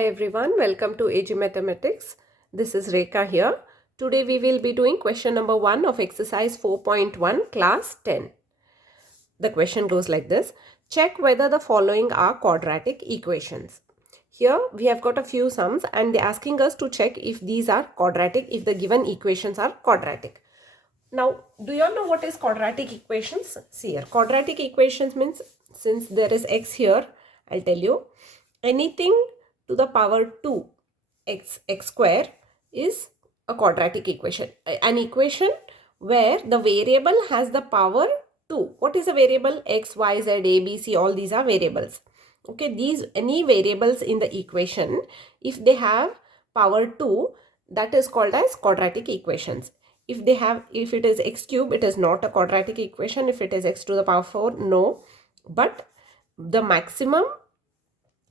Hi everyone, welcome to AG Mathematics. This is Rekha here. Today we will be doing question number 1 of exercise 4.1 class 10. The question goes like this. Check whether the following are quadratic equations. Here we have got a few sums and they're asking us to check if these are quadratic, if the given equations are quadratic. Now, do you all know what is quadratic equations? See here, quadratic equations means, since there is x here, I'll tell you, anything to the power 2 x square is a quadratic equation. An equation where the variable has the power 2. What is a variable? X, y, z, a, b, c, all these are variables. Okay, these any variables in the equation, if they have power 2, that is called as quadratic equations. If it is x cube, it is not a quadratic equation. If it is x to the power 4, no. But the maximum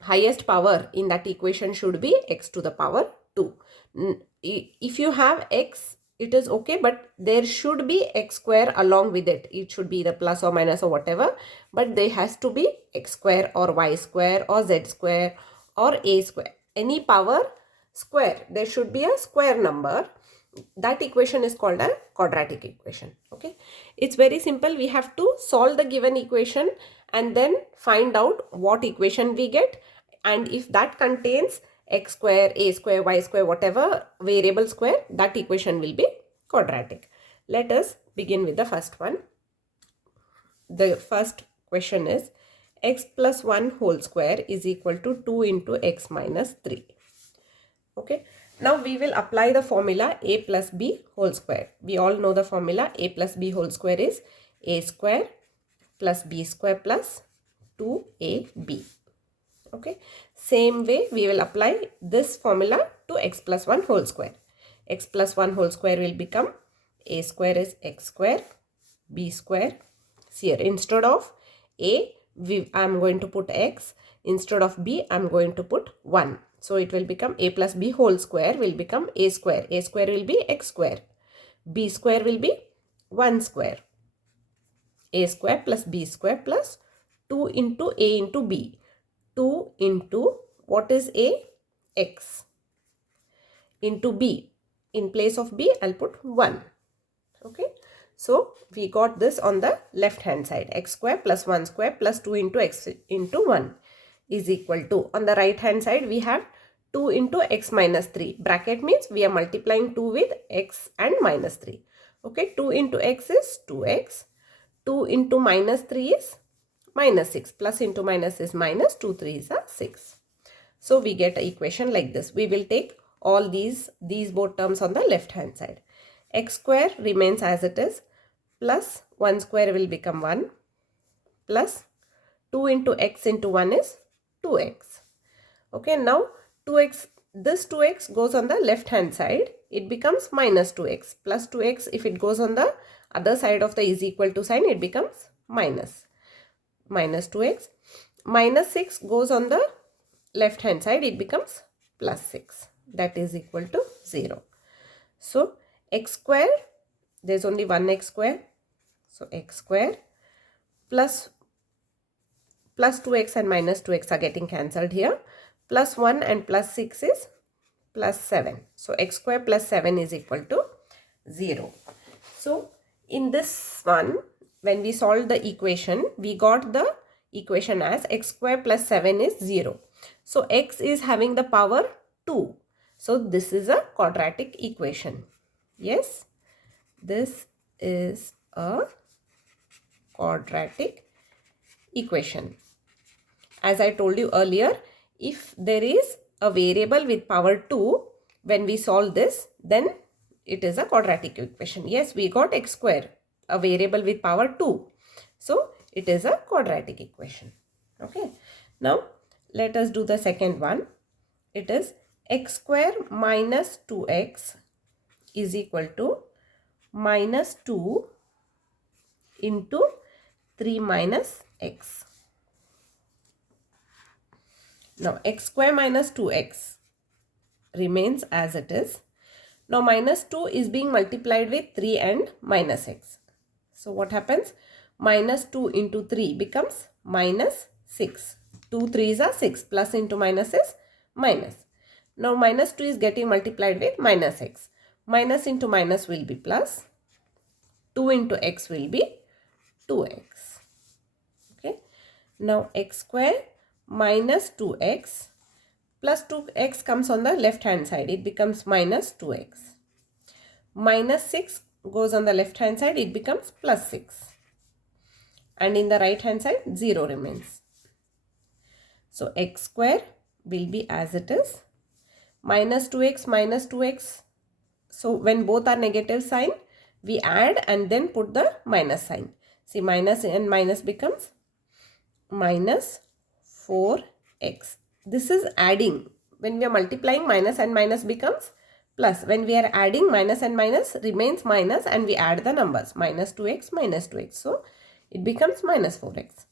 highest power in that equation should be x to the power 2. If you have x, it is okay, but there should be x square along with it. It should be the plus or minus or whatever, but there has to be x square or y square or z square or a square. Any power square, there should be a square number. That equation is called a quadratic equation. Okay, it's very simple. We have to solve the given equation and then find out what equation we get, and if that contains x square, a square, y square, whatever variable square, that equation will be quadratic. Let us begin with the first one. The first question is x plus 1 whole square is equal to 2 into x minus 3. Okay, now we will apply the formula a plus b whole square. We all know the formula. A plus b whole square is a square plus b square plus 2ab. Okay, same way we will apply this formula to x plus 1 whole square. X plus 1 whole square will become a square is x square, b square. See here, instead of a, I am going to put x. Instead of b, I am going to put 1. So it will become a plus b whole square will become a square. A square will be x square. B square will be 1 square. A square plus b square plus 2 into a into b. 2 into, what is a? X. Into b. In place of b, I'll put 1. Okay. So we got this on the left hand side. X square plus 1 square plus 2 into x into 1 is equal to, on the right hand side we have 2 into x minus 3. Bracket means we are multiplying 2 with x and minus 3. Okay, 2 into x is 2x. 2 into minus 3 is minus 6. Plus into minus is minus. 2 3s are 6. So we get an equation like this. We will take all these both terms on the left hand side. X square remains as it is, plus 1 square will become 1, plus 2 into x into 1 is 2x. Okay, now 2x, this 2x goes on the left hand side. It becomes minus 2x. Plus 2x, if it goes on the other side of the is equal to sign, it becomes minus 2x. Minus 6 goes on the left hand side. It becomes plus 6. That is equal to 0. So x square, there is only one x square. So x square plus 2x and minus 2x are getting cancelled here. Plus 1 and plus 6 is plus 7. So x square plus 7 is equal to 0. So in this one, when we solve the equation, we got the equation as x square plus 7 is 0. So x is having the power 2. So this is a quadratic equation. Yes, this is a quadratic equation. As I told you earlier, if there is a variable with power 2, when we solve this, then it is a quadratic equation. Yes, we got x square, a variable with power 2. So it is a quadratic equation. Okay. Now let us do the second one. It is x square minus 2x is equal to minus 2 into 3 minus x. Now x square minus 2x remains as it is. Now minus 2 is being multiplied with 3 and minus x. So what happens? Minus 2 into 3 becomes minus 6. 2 3s are 6. Plus into minus is minus. Now minus 2 is getting multiplied with minus x. Minus into minus will be plus. 2 into x will be 2x. Okay. Now x square minus 2x plus 2x comes on the left hand side. It becomes minus 2x. Minus 6 goes on the left hand side. It becomes plus 6. And in the right hand side 0 remains. So x square will be as it is. Minus 2x minus 2x. So when both are negative sign, we add and then put the minus sign. See, minus and minus becomes minus 4x. This is adding. When we are multiplying, minus and minus becomes plus. When we are adding, minus and minus remains minus and we add the numbers. Minus 2x minus 2x. So it becomes minus 4x.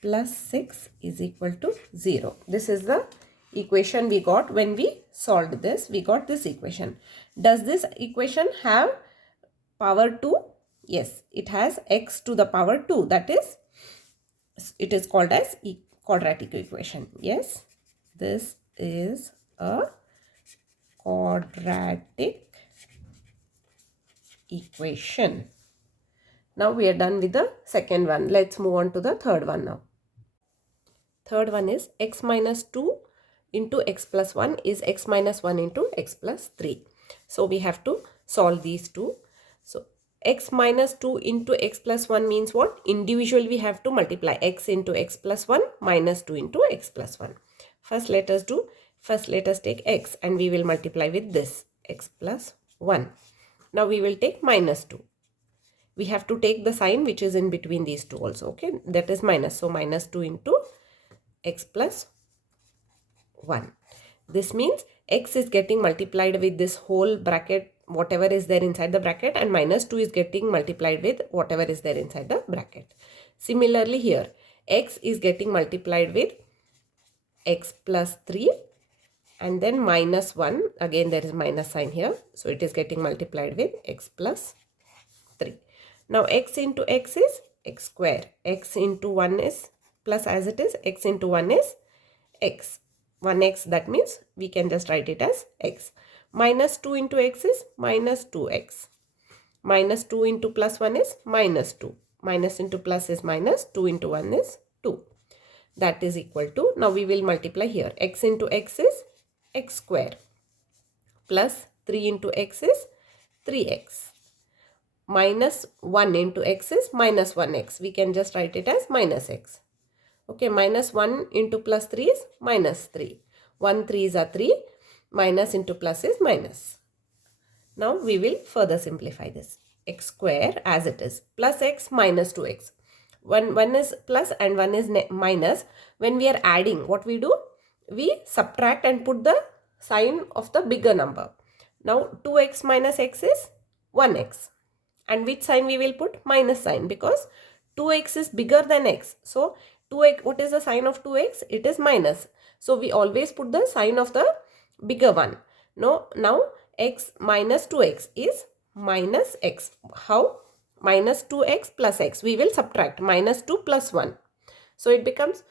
Plus 6 is equal to 0. This is the equation we got when we solved this. We got this equation. Does this equation have power 2? Yes, it has x to the power 2. That is, it is called as quadratic equation. Yes, this is a quadratic equation. Now we are done with the second one. Let's move on to the third one now. Third one is x minus 2 into x plus 1 is x minus 1 into x plus 3. So we have to solve these two. So x minus 2 into x plus 1 means what? Individually we have to multiply x into x plus 1 minus 2 into x plus 1. First let us take x and we will multiply with this x plus 1. Now we will take minus 2. We have to take the sign which is in between these two also. Okay, that is minus. So minus 2 into x plus 1. This means x is getting multiplied with this whole bracket, whatever is there inside the bracket, and minus 2 is getting multiplied with whatever is there inside the bracket. Similarly here, x is getting multiplied with x plus 3 and then minus 1. Again there is minus sign here. So it is getting multiplied with x plus 3. Now x into x is x square. X into 1 is plus as it is. X into 1 is x. 1x, that means we can just write it as x. Minus 2 into x is minus 2x. Minus 2 into plus 1 is minus 2. Minus into plus is minus. 2 into 1 is 2. That is equal to, now we will multiply here. X into x is x square. Plus 3 into x is 3x. Minus 1 into x is minus 1x. We can just write it as minus x. Okay, minus 1 into plus 3 is minus 3. 1 3s are 3. Minus into plus is minus. Now we will further simplify this. X square as it is. Plus x minus 2x. One is plus and one is minus. When we are adding, what we do? We subtract and put the sign of the bigger number. Now 2x minus x is 1x. And which sign we will put? Minus sign, because 2x is bigger than x. So 2x, what is the sign of 2x? It is minus. So we always put the sign of the bigger one. Now x minus 2x is minus x. How? Minus 2x plus x. We will subtract minus 2 plus 1. So it becomes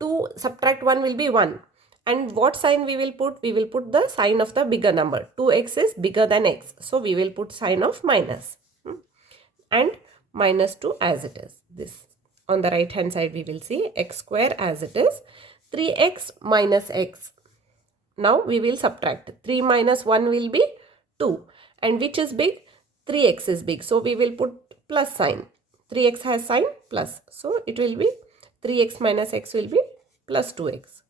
2 subtract 1 will be 1. And what sign we will put? We will put the sign of the bigger number. 2x is bigger than x. So we will put sign of minus. And minus 2 as it is. This on the right hand side we will see x square as it is. 3x minus x. Now we will subtract. 3 minus 1 will be 2. And which is big? 3x is big. So we will put plus sign. 3x has sign plus. So it will be 3x minus x will be plus 2x.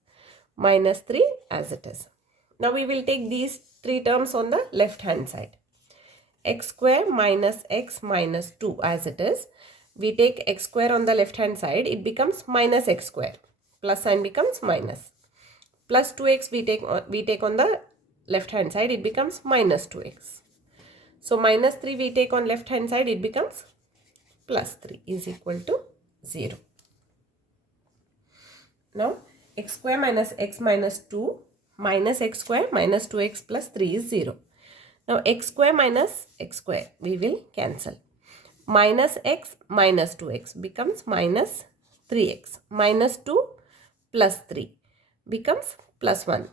Minus 3 as it is. Now we will take these three terms on the left hand side. X square minus x minus 2 as it is. We take x square on the left hand side. It becomes minus x square. Plus sign becomes minus. Plus 2x we take on the left hand side. It becomes minus 2x. So minus 3 we take on left hand side. It becomes plus 3 is equal to 0. Now x square minus x minus 2 minus x square minus 2x plus 3 is 0. Now x square minus x square we will cancel. Minus x minus 2x becomes minus 3x. Minus 2 plus 3 becomes plus 1.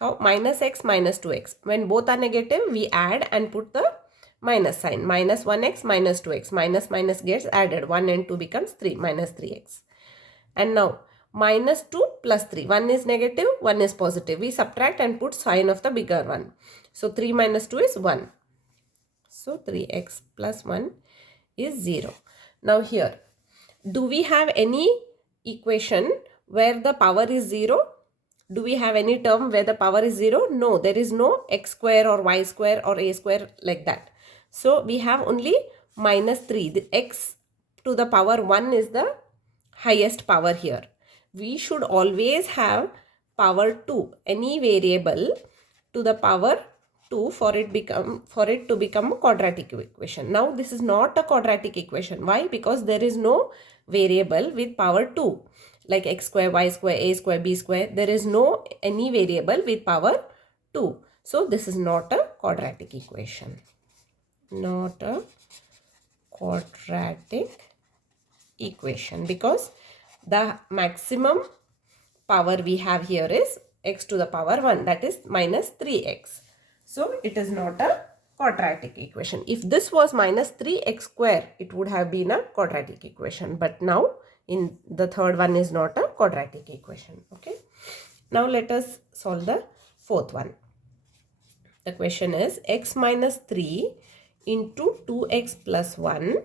How? Minus x minus 2x. When both are negative, we add and put the minus sign. Minus 1x minus 2x. Minus minus gets added. 1 and 2 becomes 3. Minus 3x. And now minus 2 plus 3. 1 is negative, 1 is positive. We subtract and put sign of the bigger one. So 3 minus 2 is 1. So 3x plus 1 is 0. Now here, do we have any equation where the power is 0? Do we have any term where the power is 0? No, there is no x square or y square or a square like that. So we have only minus 3. The x to the power 1 is the highest power here. We should always have power 2, any variable to the power 2 for it to become a quadratic equation. Now this is not a quadratic equation. Why? Because there is no variable with power 2 like x square, y square, a square, b square. There is no any variable with power 2. So this is not a quadratic equation. Not a quadratic equation because the maximum power we have here is x to the power 1, that is minus 3x. So it is not a quadratic equation. If this was minus 3x square, it would have been a quadratic equation. But now in the third one is not a quadratic equation. Okay. Now let us solve the fourth one. The question is x minus 3 into 2x plus 1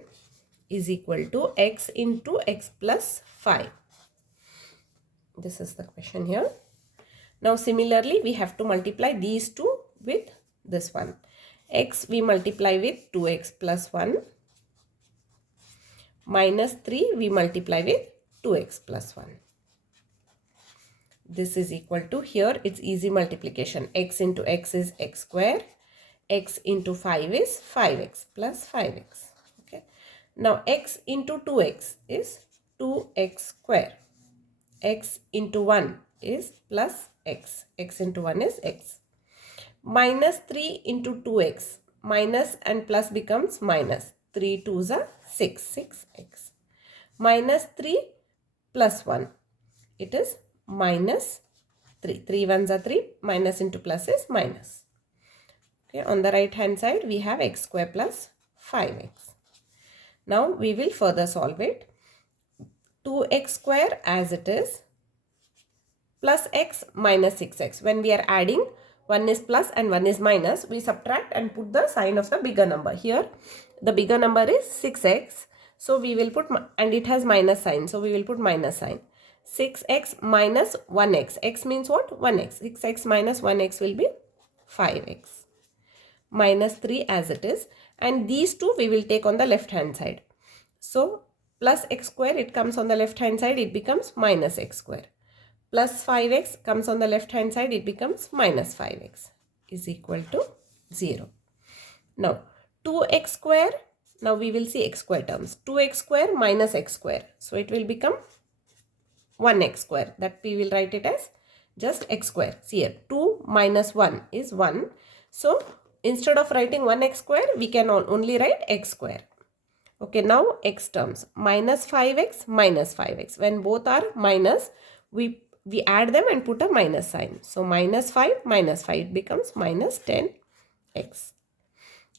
is equal to x into x plus 5. This is the question here. Now similarly, we have to multiply these two with this one. X we multiply with 2x plus 1 minus 3 we multiply with 2x plus 1. This is equal to, here it's easy multiplication. X into x is x square. X into 5 is 5x plus 5x. Okay. Now x into 2x is 2x square. X into 1 is plus x. X into 1 is x. Minus 3 into 2x. Minus and plus becomes minus. 3 2s are 6. 6x. Minus 3 plus 1. It is minus 3. 3 1s are 3. Minus into plus is minus. Okay. On the right hand side, we have x square plus 5x. Now we will further solve it. 2x square as it is plus x minus 6x. When we are adding, one is plus and one is minus, we subtract and put the sign of the bigger number. Here the bigger number is 6x, so we will put, and it has minus sign, so we will put minus sign. 6x minus 1x. X means what? 1x. 6x minus 1x will be 5x. Minus 3 as it is, and these two we will take on the left hand side. So plus x square, it comes on the left hand side, it becomes minus x square. Plus 5x comes on the left hand side, it becomes minus 5x is equal to 0. Now 2x square, now we will see x square terms. 2x square minus x square, so it will become 1x square, that we will write it as just x square. See here, 2 minus 1 is 1. So instead of writing 1x square, we can only write x square. Okay, now x terms, minus 5x minus 5x. When both are minus, we add them and put a minus sign. So minus 5 minus 5 becomes minus 10x.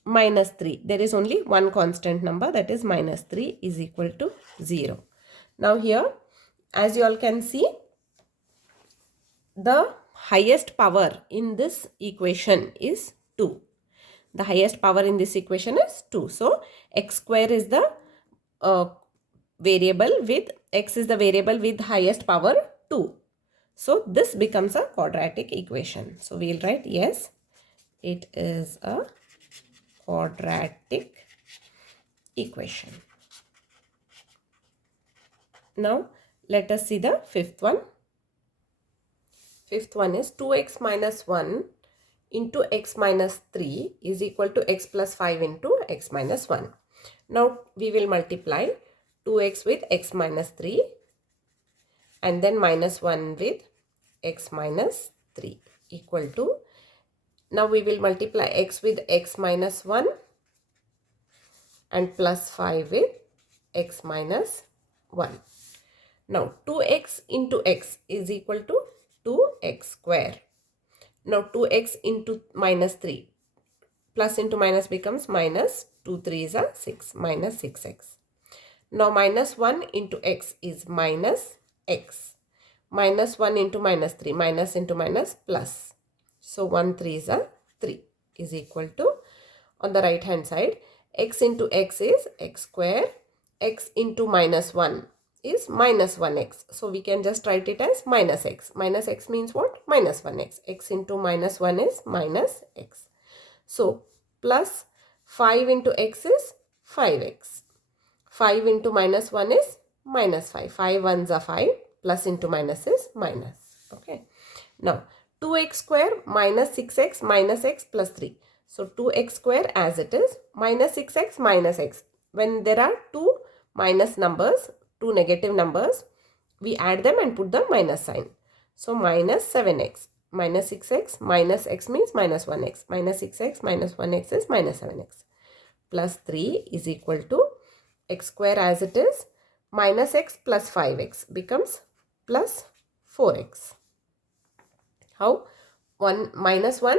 Minus 3, there is only one constant number, that is minus 3 is equal to 0. Now here, as you all can see, the highest power in this equation is 2. The highest power in this equation is 2. So x square is the variable with, x is the variable with highest power 2. So this becomes a quadratic equation. So we will write yes, it is a quadratic equation. Now let us see the fifth one. Fifth one is 2x minus 1 into x minus 3 is equal to x plus 5 into x minus 1. Now we will multiply 2x with x minus 3 and then minus 1 with x minus 3 equal to, now we will multiply x with x minus 1 and plus 5 with x minus 1. Now 2x into x is equal to 2 x square. Now 2x into minus 3. Plus into minus becomes minus 2 3s are 6, minus 6x. Now minus 1 into x is minus x. Minus 1 into minus 3, minus into minus plus. So 1 3s are 3 is equal to, on the right hand side, x into x is x square, x into minus 1 is minus 1x. So we can just write it as minus x. Minus x means what? Minus 1x. X into minus 1 is minus x. So plus 5 into x is 5x. 5 into minus 1 is minus 5. 5 ones are 5. Plus into minus is minus. Okay. Now 2x square minus 6x minus x plus 3. So 2x square as it is, minus 6x minus x. When there are two minus numbers, two negative numbers, we add them and put the minus sign. So minus 7x. Minus 6x minus x means minus 1x. Minus 6x minus 1x is minus 7x. Plus 3 is equal to x square as it is, minus x plus 5x becomes plus 4x. How? 1 minus 1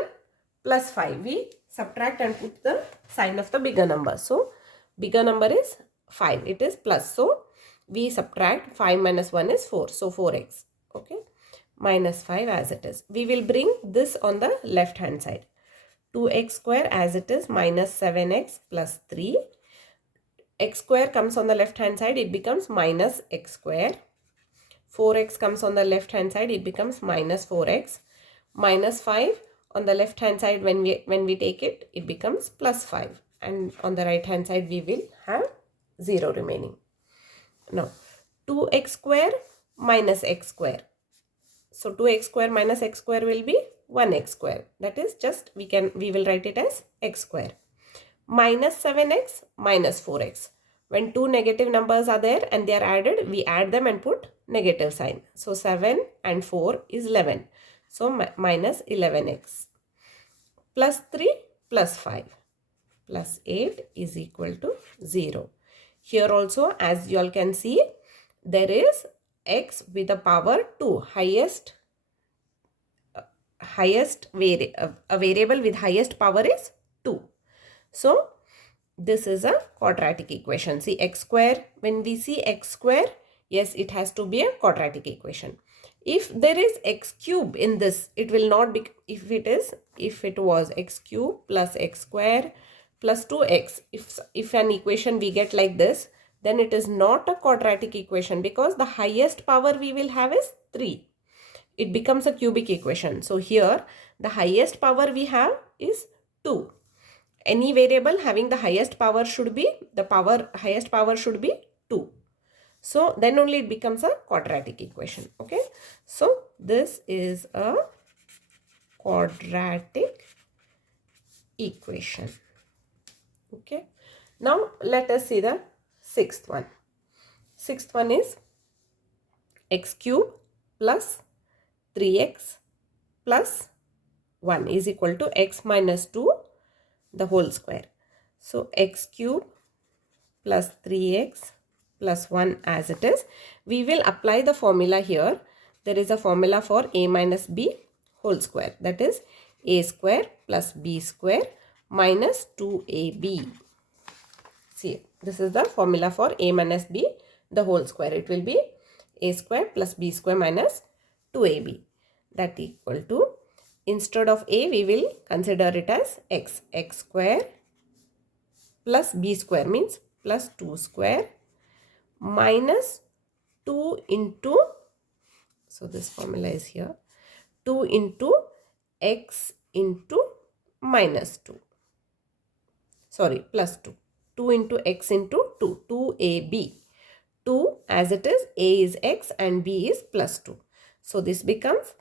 plus 5. We subtract and put the sign of the bigger number. So bigger number is 5. It is plus. So we subtract 5 minus 1 is 4. So 4x. Okay. Minus 5 as it is. We will bring this on the left hand side. 2x square as it is, minus 7x plus 3. X square comes on the left hand side. It becomes minus x square. 4x comes on the left hand side. It becomes minus 4x. Minus 5 on the left hand side, when we take it, it becomes plus 5. And on the right hand side, we will have 0 remaining. Now 2x square minus x square. So 2x square minus x square will be 1x square. That is just, we will write it as x square. Minus 7x minus 4x. When two negative numbers are there and they are added, we add them and put negative sign. So 7 and 4 is 11. So minus 11x. Plus 3 plus 5 plus 8 is equal to 0. Here also, as you all can see, there is x with a power 2. A variable with highest power is 2. So this is a quadratic equation. See x square, when we see x square, yes, it has to be a quadratic equation. If there is x cube in this, it will not be, if it was x cube plus x square plus 2x, if an equation we get like this, then it is not a quadratic equation, because the highest power we will have is 3. It becomes a cubic equation. So here the highest power we have is 2. Any variable having the highest power should be, highest power should be 2. So then only it becomes a quadratic equation. Okay. So this is a quadratic equation. Okay. Now let us see the sixth one. Sixth one is x cube plus 3x plus 1 is equal to x minus 2 the whole square. So x cube plus 3x plus 1 as it is. We will apply the formula here. There is a formula for a minus b whole square. That is a square plus b square minus 2ab. See, this is the formula for a minus b the whole square. It will be a square plus b square minus 2ab. That equal to, instead of a, we will consider it as x. X square plus b square means plus 2 square minus 2 into, so this formula is here, 2 into x into minus 2. Sorry, plus 2. 2 into x into 2. 2ab. 2 as it is, a is x and b is plus 2. So this becomes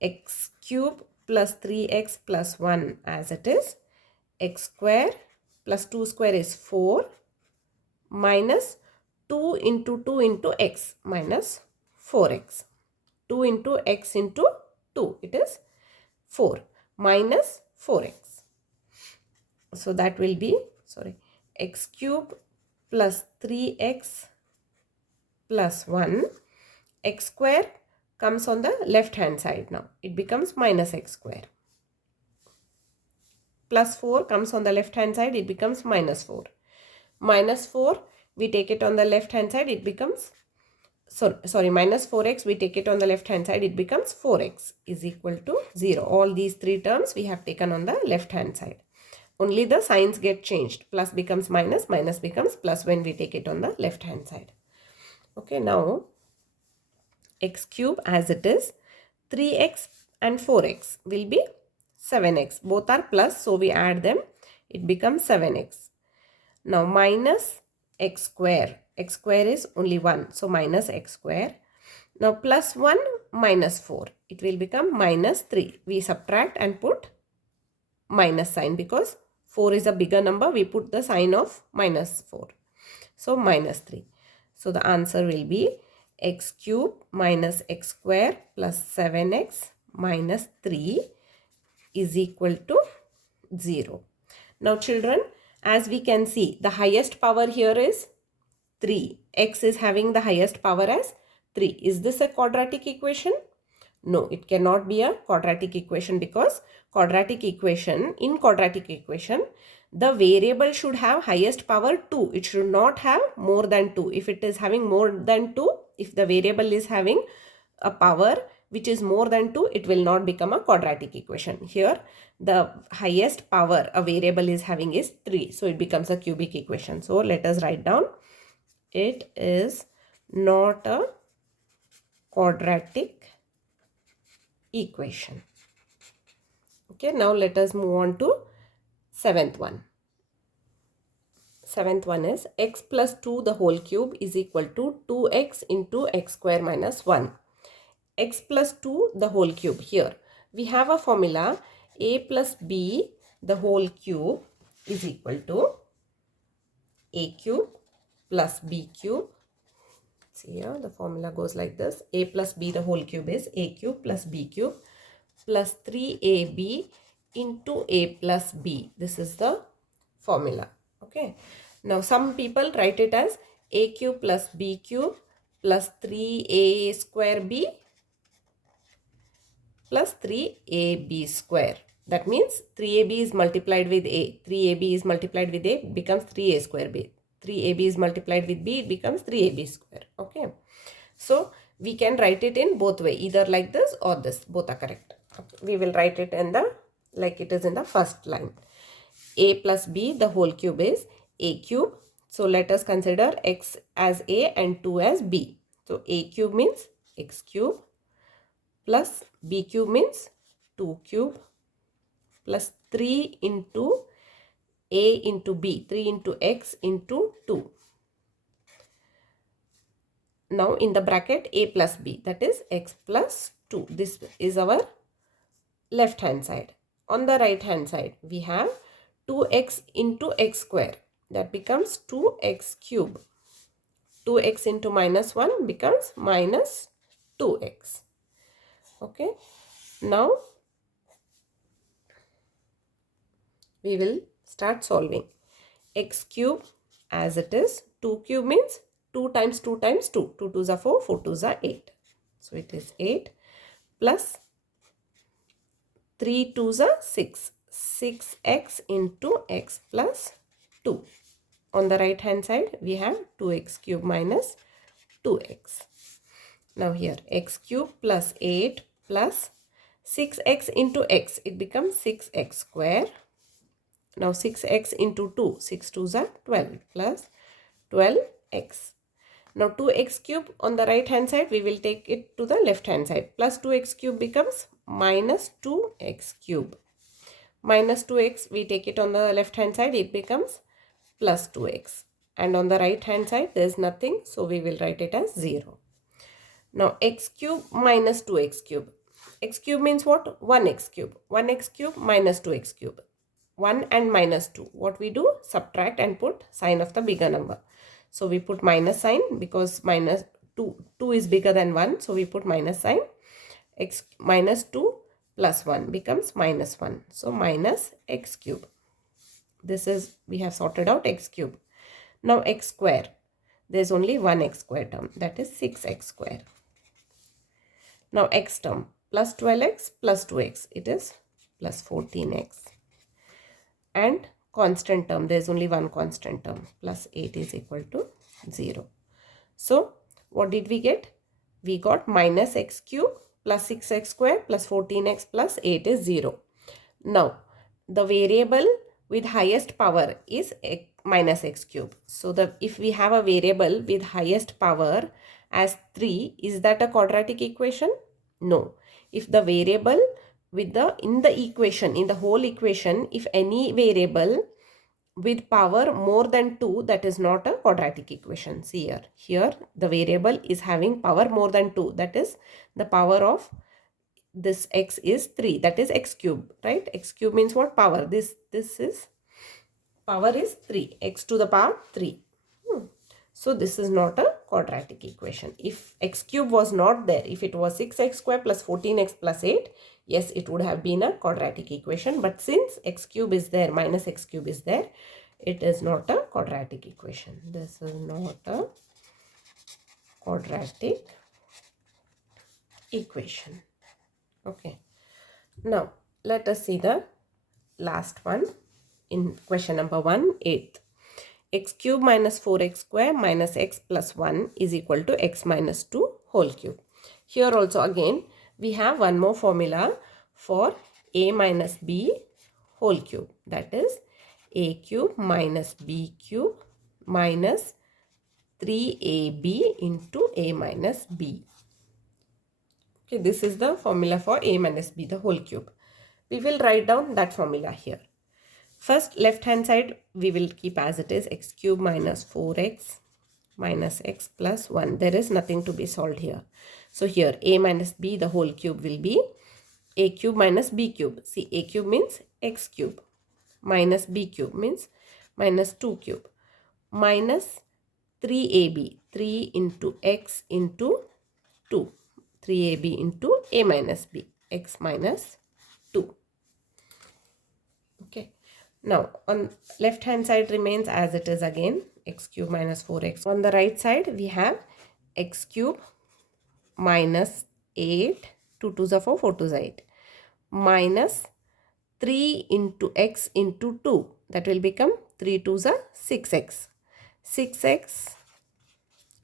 x cube plus 3x plus 1 as it is. X square plus 2 square is 4 minus 2 into 2 into x minus 4x. 2 into x into 2, it is 4 minus 4x. So that will be, sorry, x cube plus 3x plus 1, x square comes on the left hand side now. It becomes minus x square. Plus 4 comes on the left hand side. It becomes minus 4. Minus 4, we take it on the left hand side. It becomes, sorry, minus 4x, we take it on the left hand side. It becomes 4x is equal to 0. All these three terms we have taken on the left hand side. Only the signs get changed. Plus becomes minus, minus becomes plus when we take it on the left hand side. Okay, now x cube as it is, 3x and 4x will be 7x. Both are plus, so we add them. It becomes 7x. Now minus x square. X square is only 1, so minus x square. Now plus 1 minus 4. It will become minus 3. We subtract and put minus sign because 4 is a bigger number. We put the sign of minus 4. So minus 3. So the answer will be x cube minus x square plus 7x minus 3 is equal to 0. Now children, as we can see, the highest power here is 3. X is having the highest power as 3. Is this a quadratic equation? No, it cannot be a quadratic equation because in quadratic equation, the variable should have highest power 2. It should not have more than 2. If it is having more than 2, if the variable is having a power which is more than 2, it will not become a quadratic equation. Here, the highest power a variable is having is 3. So, it becomes a cubic equation. So, let us write down. It is not a quadratic equation. Okay, now let us move on to seventh one. Seventh one is x plus 2 the whole cube is equal to 2x into x square minus 1. X plus 2 the whole cube. Here we have a formula a plus b the whole cube is equal to a cube plus b cube. See here the formula goes like this. A plus b the whole cube is a cube plus b cube plus 3ab into a plus b. This is the formula. Okay. Now some people write it as a cube plus b cube plus 3a square b plus 3ab square. That means 3ab is multiplied with a. 3ab is multiplied with a becomes 3a square b. 3ab is multiplied with b, it becomes 3ab square. Okay. So we can write it in both way, either like this or this. Both are correct. Okay. We will write it in the like it is in the first line. A plus b the whole cube is a cube. So let us consider x as a and 2 as b. So a cube means x cube plus b cube means 2 cube plus 3 into a into b, 3 into x into 2. Now in the bracket a plus b, that is x plus 2. This is our left hand side. On the right hand side we have 2x into x square, that becomes 2x cube. 2x into minus 1 becomes minus 2x. Okay. Now we will start solving. X cube as it is, 2 cube means 2 times 2 times 2. 2 2s are 4, 4 2s are 8. So it is 8 plus 3 2s are 6. 6x into x plus 2. On the right hand side we have 2x cube minus 2x. Now here x cube plus 8 plus 6x into x, it becomes 6x square. Now 6x into 2, 6 2s are 12 plus 12x. Now 2x cube on the right hand side, we will take it to the left hand side. Plus 2x cube becomes minus 2x cube. Minus 2x, we take it on the left hand side, it becomes plus 2x. And on the right hand side, there is nothing, so we will write it as 0. Now x cube minus 2x cube. X cube means what? 1x cube. 1x cube minus 2x cube. 1 and minus 2. What we do? Subtract and put sign of the bigger number. So we put minus sign because minus 2 is bigger than 1. So we put minus sign. X minus 2 plus 1 becomes minus 1. So minus x cube. This is, we have sorted out x cube. Now x square. There is only one x square term, that is 6x square. Now x term, plus 12x plus 2x, it is plus 14x. And constant term, there is only one constant term, plus 8 is equal to 0. So what did we get? We got minus x cube plus 6x square plus 14x plus 8 is 0. Now the variable with highest power is minus x cube. So if we have a variable with highest power as 3, is that a quadratic equation? No. If the variable with in the whole equation, if any variable with power more than 2, that is not a quadratic equation. See here the variable is having power more than 2, that is the power of this x is 3, that is x cube, right? X cube means what? Power. This is power is 3, x to the power 3. So this is not a quadratic equation. If x cube was not there, if it was 6x square plus 14x plus 8, yes, it would have been a quadratic equation. But since x cube is there, minus x cube is there, it is not a quadratic equation. This is not a quadratic equation. Okay. Now, let us see the last one in question number 1, 8th. X cube minus 4x square minus x plus 1 is equal to x minus 2 whole cube. Here also again we have one more formula for a minus b whole cube, that is a cube minus b cube minus 3ab into a minus b. Okay, this is the formula for a minus b, the whole cube. We will write down that formula here. First, left hand side we will keep as it is, x cube minus 4x minus x plus 1. There is nothing to be solved here. So here a minus b, the whole cube, will be a cube minus b cube. See, a cube means x cube minus b cube means minus 2 cube minus 3ab, 3 into x into 2, 3ab into a minus b, x minus 2. Okay. Now, on left hand side remains as it is again, x cube minus 4x. On the right side, we have x cube minus 8, 2 2s are 4, 4 2s are 8, minus 3 into x into 2. That will become 3 2s are 6x. 6x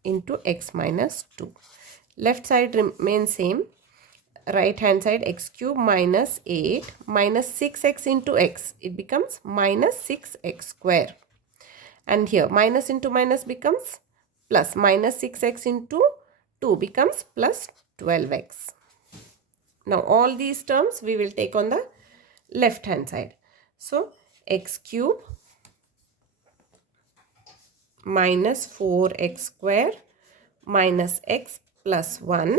into x minus 2. Left side remains same. Right hand side, x cube minus 8 minus 6x into x, it becomes minus 6x square. And here minus into minus becomes plus, minus 6x into 2 becomes plus 12x. Now all these terms we will take on the left hand side. So x cube minus 4x square minus x plus 1.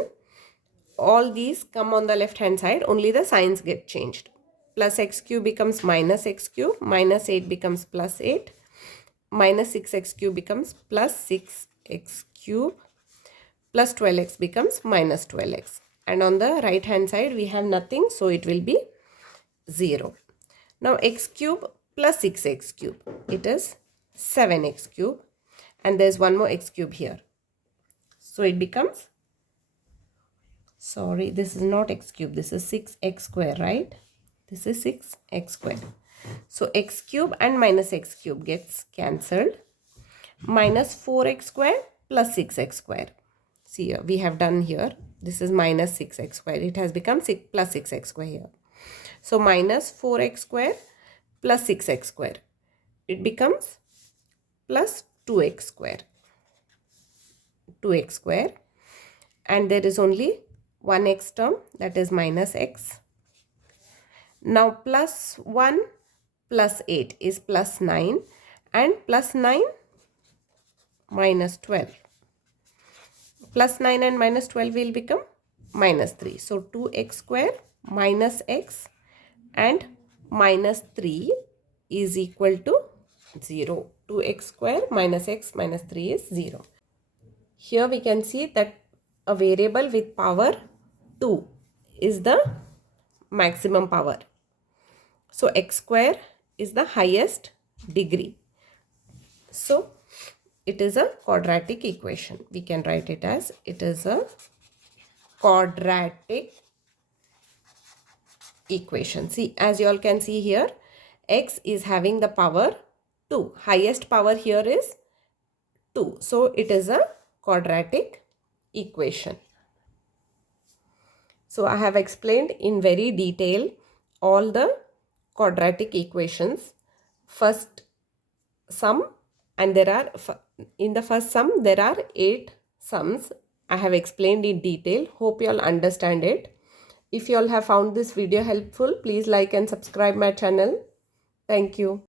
All these come on the left hand side, only the signs get changed. Plus x cube becomes minus x cube, minus 8 becomes plus 8, minus 6x cube becomes plus 6x cube, plus 12x becomes minus 12x. And on the right hand side we have nothing, so it will be 0. Now x cube plus 6x cube, it is 7x cube, and there is one more x cube here. So it becomes, sorry, this is not x cube, this is 6x square, right? This is 6x square. So x cube and minus x cube gets cancelled. Minus 4x square plus 6x square. See here, we have done here, this is minus 6x square. It has become plus 6x square here. So minus 4x square plus 6x square. It becomes plus 2x square. 2x square. And there is only one x term, that is minus x. Now plus 1 plus 8 is plus 9, and plus 9 minus 12. Plus 9 and minus 12 will become minus 3. So 2x square minus x and minus 3 is equal to 0. 2x square minus x minus 3 is 0. Here we can see that a variable with power 2 is the maximum power. So x square is the highest degree. So it is a quadratic equation. We can write it as, it is a quadratic equation. See, as you all can see here, x is having the power 2. Highest power here is 2. So it is a quadratic equation. So I have explained in very detail all the quadratic equations. First sum, and in the first sum there are 8 sums. I have explained in detail. Hope you all understand it. If you all have found this video helpful, please like and subscribe my channel. Thank you.